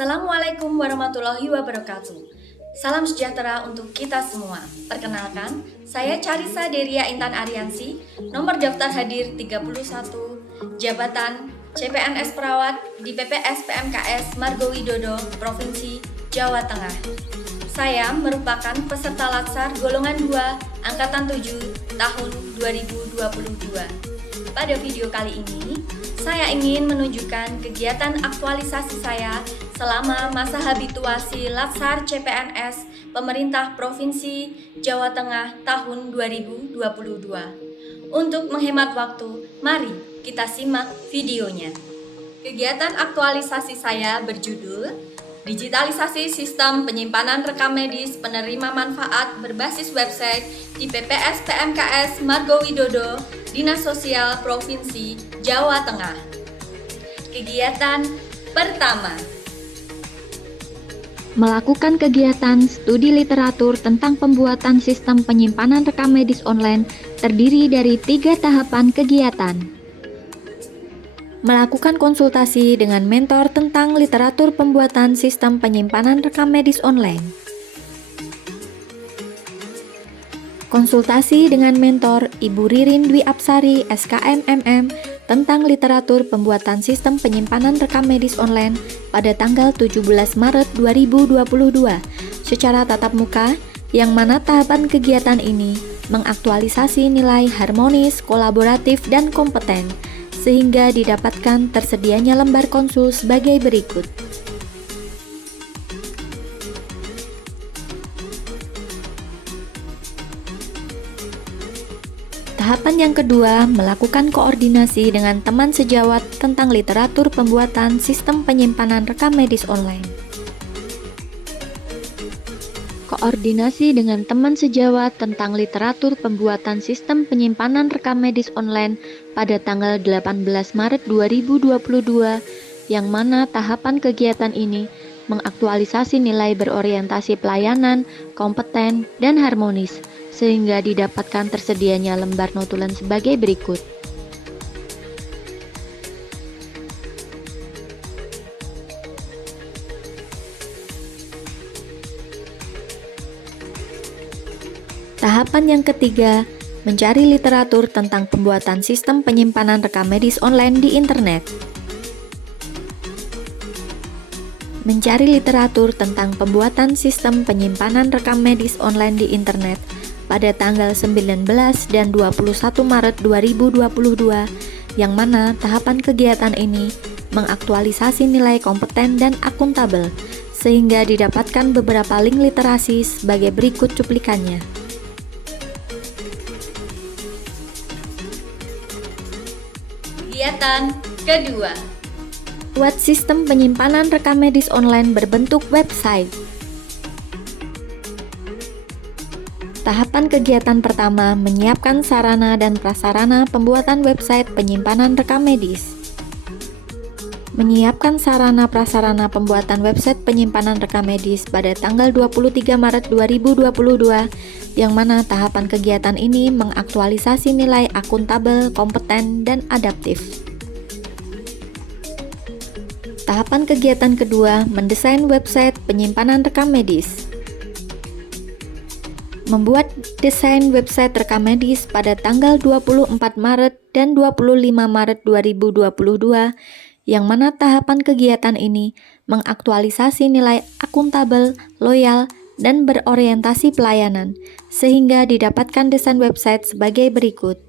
Assalamualaikum warahmatullahi wabarakatuh. Salam sejahtera untuk kita semua. Perkenalkan, saya Carissa Deria Intan Ariansi, nomor daftar hadir 31, jabatan CPNS Perawat di PPS PMKS Margo Widodo, Provinsi Jawa Tengah. Saya merupakan peserta Latsar golongan 2, angkatan 7, tahun 2022. Pada video kali ini, saya ingin menunjukkan kegiatan aktualisasi saya selama masa habituasi Latsar CPNS Pemerintah Provinsi Jawa Tengah tahun 2022. Untuk menghemat waktu, mari kita simak videonya. Kegiatan aktualisasi saya berjudul Digitalisasi Sistem Penyimpanan Rekam Medis Penerima Manfaat berbasis website di PPS PMKS Margo Widodo, Dinas Sosial Provinsi Jawa Tengah. Kegiatan pertama, melakukan kegiatan studi literatur tentang pembuatan sistem penyimpanan rekam medis online terdiri dari 3 tahapan kegiatan. Melakukan konsultasi dengan mentor tentang literatur pembuatan sistem penyimpanan rekam medis online. Konsultasi dengan mentor Ibu Ririn Dwi Apsari, SKM MM, tentang literatur pembuatan sistem penyimpanan rekam medis online pada tanggal 17 Maret 2022 secara tatap muka, yang mana tahapan kegiatan ini mengaktualisasi nilai harmonis, kolaboratif, dan kompeten, sehingga didapatkan tersedianya lembar konsul sebagai berikut. Tahapan yang kedua, melakukan koordinasi dengan teman sejawat tentang literatur pembuatan sistem penyimpanan rekam medis online. Koordinasi dengan teman sejawat tentang literatur pembuatan sistem penyimpanan rekam medis online pada tanggal 18 Maret 2022, yang mana tahapan kegiatan ini mengaktualisasi nilai berorientasi pelayanan, kompeten, dan harmonis, sehingga didapatkan tersedianya lembar notulen sebagai berikut. Tahapan yang ketiga, mencari literatur tentang pembuatan sistem penyimpanan rekam medis online di internet. Mencari literatur tentang pembuatan sistem penyimpanan rekam medis online di internet pada tanggal 19 dan 21 Maret 2022, yang mana tahapan kegiatan ini mengaktualisasi nilai kompeten dan akuntabel, sehingga didapatkan beberapa link literasi sebagai berikut cuplikannya. kegiatan kedua, buat sistem penyimpanan rekam medis online berbentuk website. Tahapan kegiatan pertama, menyiapkan sarana dan prasarana pembuatan website penyimpanan rekam medis. Menyiapkan sarana prasarana pembuatan website penyimpanan rekam medis pada tanggal 23 Maret 2022, yang mana tahapan kegiatan ini mengaktualisasi nilai akuntabel, kompeten, dan adaptif. Tahapan kegiatan kedua, mendesain website penyimpanan rekam medis. Membuat desain website rekam medis pada tanggal 24 Maret dan 25 Maret 2022, yang mana tahapan kegiatan ini mengaktualisasi nilai akuntabel, loyal, dan berorientasi pelayanan, sehingga didapatkan desain website sebagai berikut.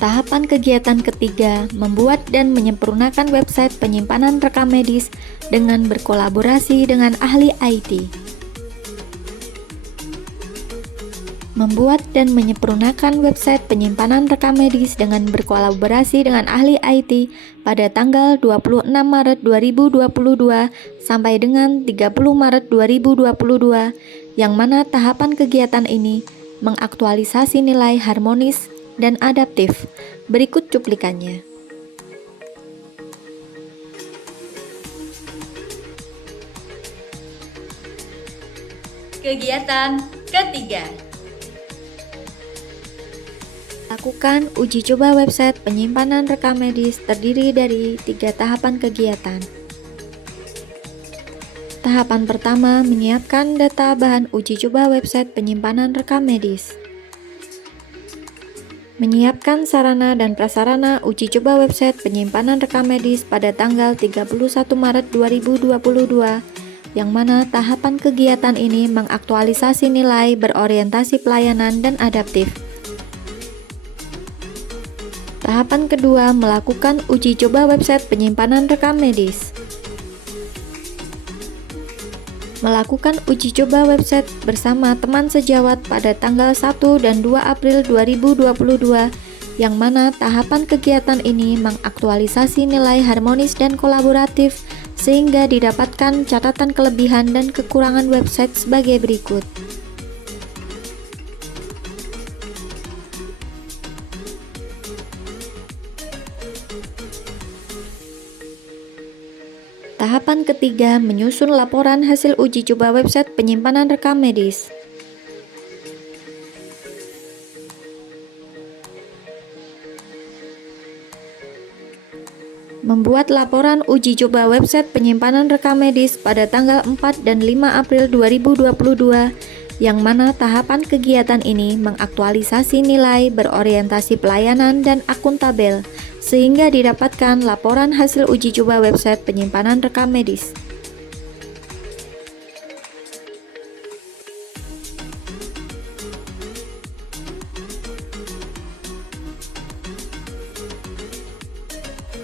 Tahapan kegiatan ketiga, membuat dan menyempurnakan website penyimpanan rekam medis dengan berkolaborasi dengan ahli IT. Membuat dan menyempurnakan website penyimpanan rekam medis dengan berkolaborasi dengan ahli IT pada tanggal 26 Maret 2022 sampai dengan 30 Maret 2022, yang mana tahapan kegiatan ini mengaktualisasi nilai harmonis dan adaptif. Berikut cuplikannya. Kegiatan ketiga, lakukan uji coba website penyimpanan rekam medis terdiri dari 3 tahapan kegiatan. Tahapan pertama, menyiapkan data bahan uji coba website penyimpanan rekam medis. Menyiapkan sarana dan prasarana uji coba website penyimpanan rekam medis pada tanggal 31 Maret 2022, yang mana tahapan kegiatan ini mengaktualisasi nilai berorientasi pelayanan dan adaptif. Tahapan kedua, melakukan uji coba website penyimpanan rekam medis. Melakukan uji coba website bersama teman sejawat pada tanggal 1 dan 2 April 2022, yang mana tahapan kegiatan ini mengaktualisasi nilai harmonis dan kolaboratif sehingga didapatkan catatan kelebihan dan kekurangan website sebagai berikut. Tahapan ketiga, menyusun laporan hasil uji coba website penyimpanan rekam medis. Membuat laporan uji coba website penyimpanan rekam medis pada tanggal 4 dan 5 April 2022, yang mana tahapan kegiatan ini mengaktualisasi nilai berorientasi pelayanan dan akuntabel, sehingga didapatkan laporan hasil uji coba website penyimpanan rekam medis.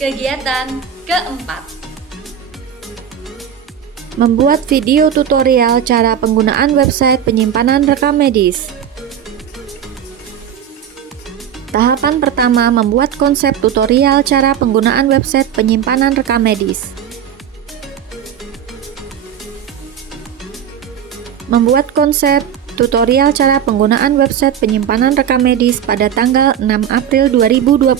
kegiatan keempat, Membuat video tutorial cara penggunaan website penyimpanan rekam medis. Tahapan pertama, membuat konsep tutorial cara penggunaan website penyimpanan rekam medis. Membuat konsep tutorial cara penggunaan website penyimpanan rekam medis pada tanggal 6 April 2022,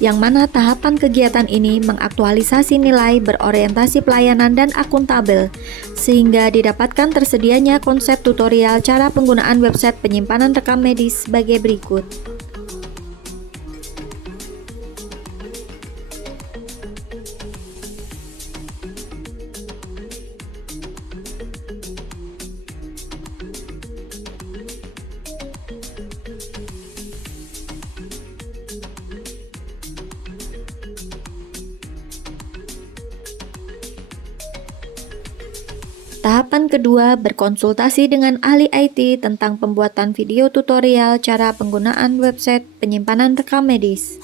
yang mana tahapan kegiatan ini mengaktualisasi nilai berorientasi pelayanan dan akuntabel, sehingga didapatkan tersedianya konsep tutorial cara penggunaan website penyimpanan rekam medis sebagai berikut. Tahapan kedua, berkonsultasi dengan ahli IT tentang pembuatan video tutorial cara penggunaan website penyimpanan rekam medis.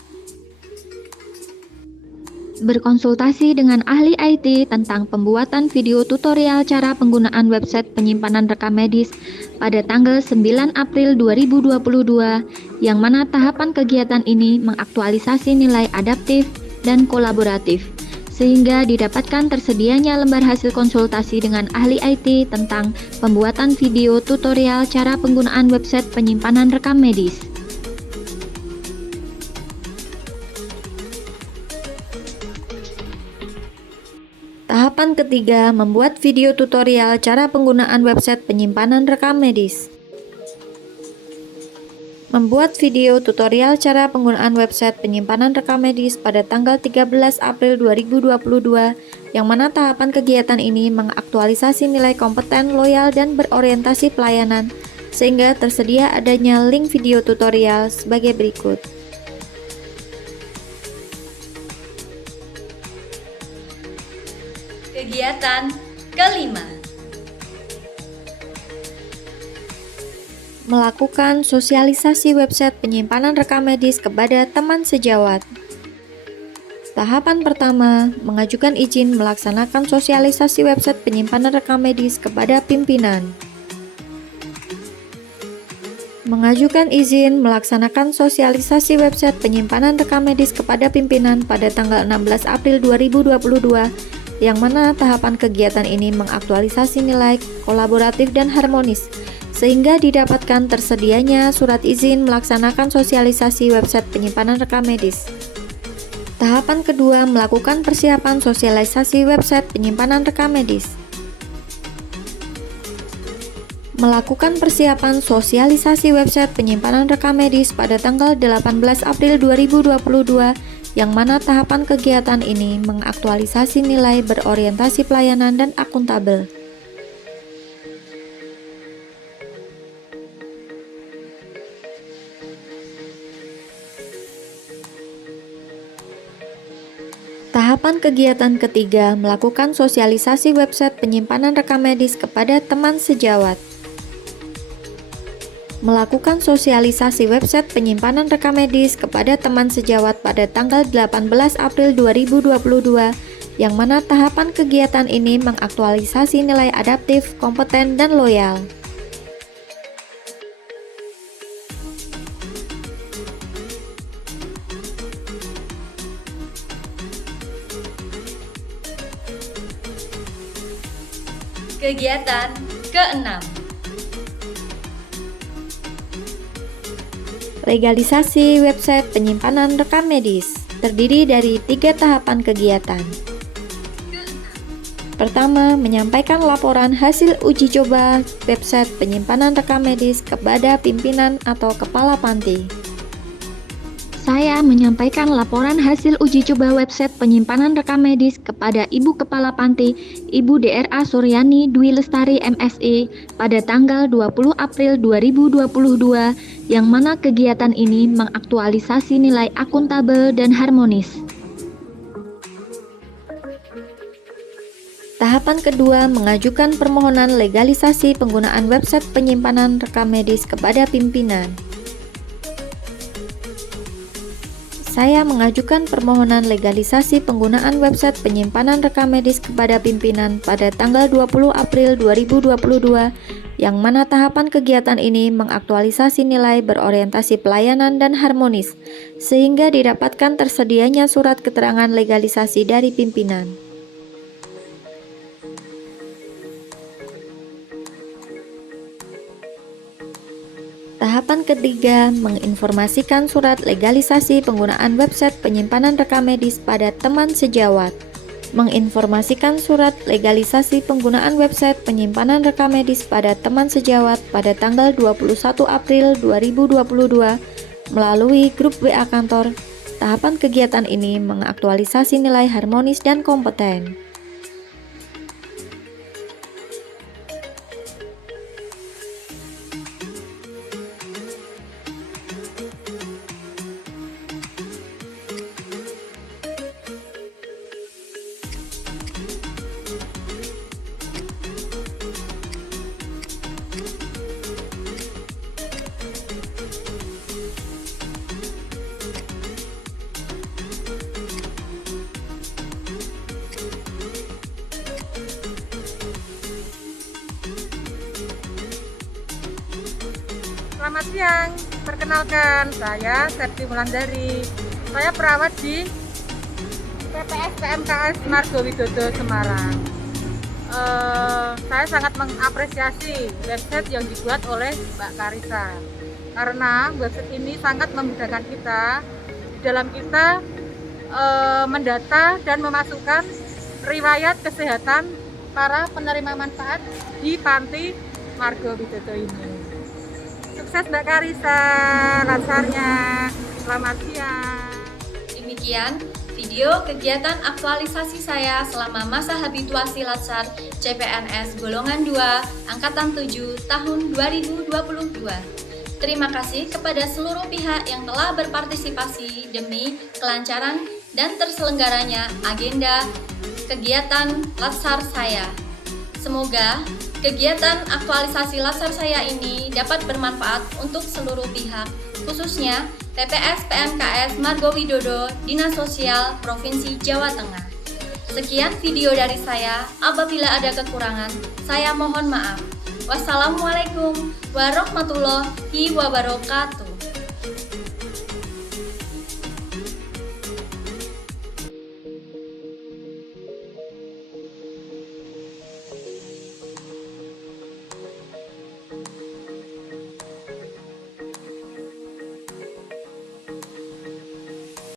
Berkonsultasi dengan ahli IT tentang pembuatan video tutorial cara penggunaan website penyimpanan rekam medis pada tanggal 9 April 2022, yang mana tahapan kegiatan ini mengaktualisasi nilai adaptif dan kolaboratif, sehingga didapatkan tersedianya lembar hasil konsultasi dengan ahli IT tentang pembuatan video tutorial cara penggunaan website penyimpanan rekam medis. Tahapan ketiga, membuat video tutorial cara penggunaan website penyimpanan rekam medis. Membuat video tutorial cara penggunaan website penyimpanan rekam medis pada tanggal 13 April 2022, yang mana tahapan kegiatan ini mengaktualisasi nilai kompeten, loyal, dan berorientasi pelayanan, sehingga tersedia adanya link video tutorial sebagai berikut. kegiatan kelima, Melakukan sosialisasi website penyimpanan rekam medis kepada teman sejawat. Tahapan pertama, mengajukan izin melaksanakan sosialisasi website penyimpanan rekam medis kepada pimpinan. Mengajukan izin melaksanakan sosialisasi website penyimpanan rekam medis kepada pimpinan pada tanggal 16 April 2022, yang mana tahapan kegiatan ini mengaktualisasi nilai kolaboratif dan harmonis, sehingga didapatkan tersedianya surat izin melaksanakan sosialisasi website penyimpanan rekam medis. Tahapan kedua, melakukan persiapan sosialisasi website penyimpanan rekam medis. melakukan persiapan sosialisasi website penyimpanan rekam medis pada tanggal 18 April 2022, yang mana tahapan kegiatan ini mengaktualisasi nilai berorientasi pelayanan dan akuntabel. Tahapan kegiatan ketiga melakukan sosialisasi website penyimpanan rekam medis kepada teman sejawat. Melakukan sosialisasi website penyimpanan rekam medis kepada teman sejawat pada tanggal 18 April 2022, yang mana tahapan kegiatan ini mengaktualisasi nilai adaptif, kompeten, dan loyal. Kegiatan ke-6, Legalisasi website penyimpanan rekam medis terdiri dari 3 tahapan kegiatan. Pertama, menyampaikan laporan hasil uji coba website penyimpanan rekam medis kepada pimpinan atau kepala panti. Saya menyampaikan laporan hasil uji coba website penyimpanan rekam medis kepada Ibu Kepala Panti, Ibu DRA Suryani Dwi Lestari MSI pada tanggal 20 April 2022, yang mana kegiatan ini mengaktualisasi nilai akuntabel dan harmonis. Tahapan kedua, mengajukan permohonan legalisasi penggunaan website penyimpanan rekam medis kepada pimpinan. Saya mengajukan permohonan legalisasi penggunaan website penyimpanan rekam medis kepada pimpinan pada tanggal 20 April 2022, yang mana tahapan kegiatan ini mengaktualisasi nilai berorientasi pelayanan dan harmonis, sehingga didapatkan tersedianya surat keterangan legalisasi dari pimpinan. Tahapan ketiga, menginformasikan surat legalisasi penggunaan website penyimpanan rekam medis pada teman sejawat. Menginformasikan surat legalisasi penggunaan website penyimpanan rekam medis pada teman sejawat pada tanggal 21 April 2022 melalui grup WA kantor. Tahapan kegiatan ini mengaktualisasi nilai harmonis dan kompeten. Selamat siang, perkenalkan saya Septi Wulandari. Saya perawat di PPS PMKS Margo Widodo Semarang. Saya sangat mengapresiasi website yang dibuat oleh Mbak Karisa, karena website ini sangat memudahkan kita di dalam kita mendata dan memasukkan riwayat kesehatan para penerima manfaat di Panti Margo Widodo ini. Sukses Mbak Karisa, lansarnya. Selamat siang. Demikian video kegiatan aktualisasi saya selama masa habituasi Latsar CPNS Golongan 2 Angkatan 7 tahun 2022. Terima kasih kepada seluruh pihak yang telah berpartisipasi demi kelancaran dan terselenggaranya agenda kegiatan Latsar saya. Semoga kegiatan aktualisasi Latsar saya ini dapat bermanfaat untuk seluruh pihak, khususnya PPS PMKS Margo Widodo, Dinas Sosial Provinsi Jawa Tengah. Sekian video dari saya, apabila ada kekurangan, saya mohon maaf. Wassalamualaikum warahmatullahi wabarakatuh.